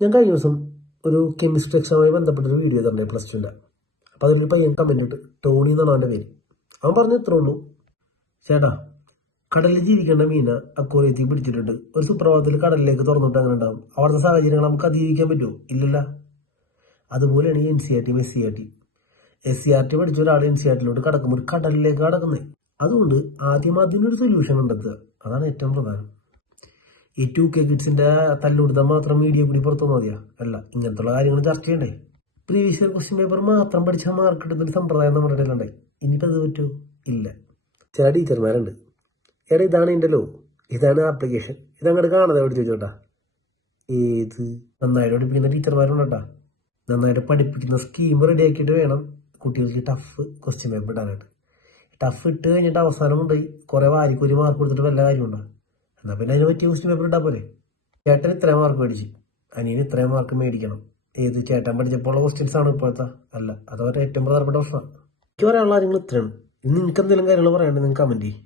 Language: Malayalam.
ഞാൻ കഴിഞ്ഞ ദിവസം ഒരു കെമിസ്ട്രി എക്സാമുമായി ബന്ധപ്പെട്ടൊരു വീഡിയോ തന്നെ +2ൻ്റെ. അപ്പോൾ അതിലൊരു പയ്യൻ കമൻറ്റ് ഇട്ട്, ടോണി എന്നാണ് അവൻ്റെ പേര്. അവൻ പറഞ്ഞു ഇത്രേ ഉള്ളൂ, ചേട്ടാ കടലിൽ ജീവിക്കേണ്ട മീന അക്വേറിയത്തിൽ പിടിച്ചിട്ടുണ്ട്, ഒരു സുപ്രഭാതത്തിൽ കടലിലേക്ക് തുറന്നിട്ട് അങ്ങനെ ഉണ്ടാകും. അവിടുത്തെ സാഹചര്യങ്ങൾ നമുക്ക് അതിജീവിക്കാൻ പറ്റുമോ? ഇല്ലല്ല. അതുപോലെയാണ് ഈ NCERT SCERT. SCERT പഠിച്ച ഒരാൾ NCERTയിലോട്ട് കടക്കുമ്പോൾ ഒരു കടലിലേക്ക് കടക്കുന്നത്. അതുകൊണ്ട് ആദ്യം അതിനൊരു സൊല്യൂഷൻ കണ്ടെത്തുക, അതാണ് ഏറ്റവും പ്രധാനം. ഈ 2K കിഡ്സിൻ്റെ തല്ലുകൊടുത്താൽ മാത്രം മീഡിയ കൂടി പുറത്തു മതിയാ? അല്ല, ഇങ്ങനത്തുള്ള കാര്യങ്ങൾ ചർച്ച ചെയ്യണ്ടേ? പ്രീവിയസ് ഇയർ ക്വസ്റ്റ്യൻ പേപ്പർ മാത്രം പഠിച്ചാൽ മാർക്ക് കിട്ടുന്നൊരു സമ്പ്രദായം നമ്മുടെ ഇടയിലുണ്ടേ. ഇനിയിപ്പോൾ അത് പറ്റുമോ? ഇല്ല. ചില ടീച്ചർമാരുണ്ട്, എടാ ഇതാണ് എൻ്റെ ലോ, ഇതാണ് ആപ്ലിക്കേഷൻ, ഇതങ്ങോട്ട് കാണാതെ പഠിച്ചു ചോദിച്ചോട്ടാ. ഏത് നന്നായിട്ട് പഠിപ്പിക്കുന്ന ടീച്ചർമാരുണ്ട് കേട്ടാ. നന്നായിട്ട് പഠിപ്പിക്കുന്ന സ്കീം റെഡിയാക്കിയിട്ട് വേണം കുട്ടികൾക്ക് ടഫ് ക്വസ്റ്റ്യൻ പേപ്പർ ഇടാനായിട്ട്. ടഫ് ഇട്ട് കഴിഞ്ഞിട്ട് അവസാനം കൊണ്ടുപോയി കുറേ വാരിക്കൊരു മാർക്ക് കൊടുത്തിട്ട് വല്ല കാര്യമുണ്ടോ? എന്നാൽ പിന്നെ അതിന് പറ്റിയ ക്വസ്റ്റ്യൻ പേപ്പർ ഇട്ടാൽ പോലെ. ചേട്ടൻ ഇത്രയും മാർക്ക് മേടിച്ച്, അനിയന് ഇത്രയും മാർക്ക് മേടിക്കണം. ഏത് ചേട്ടൻ പഠിച്ചപ്പോൾ ഉള്ള ക്വസ്റ്റ്യൻസ് ആണ് ഇപ്പോഴത്തെ? അല്ല, അതവരുടെ ഏറ്റവും പ്രധാനപ്പെട്ട പ്രശ്നമാണ്. എനിക്ക് പറയാനുള്ള കാര്യങ്ങൾ ഇത്രയാണ്. നിങ്ങൾക്ക് എന്തെങ്കിലും കാര്യങ്ങൾ പറയാണ്ട് നിങ്ങൾക്ക് കമൻറ്റ് ചെയ്യും.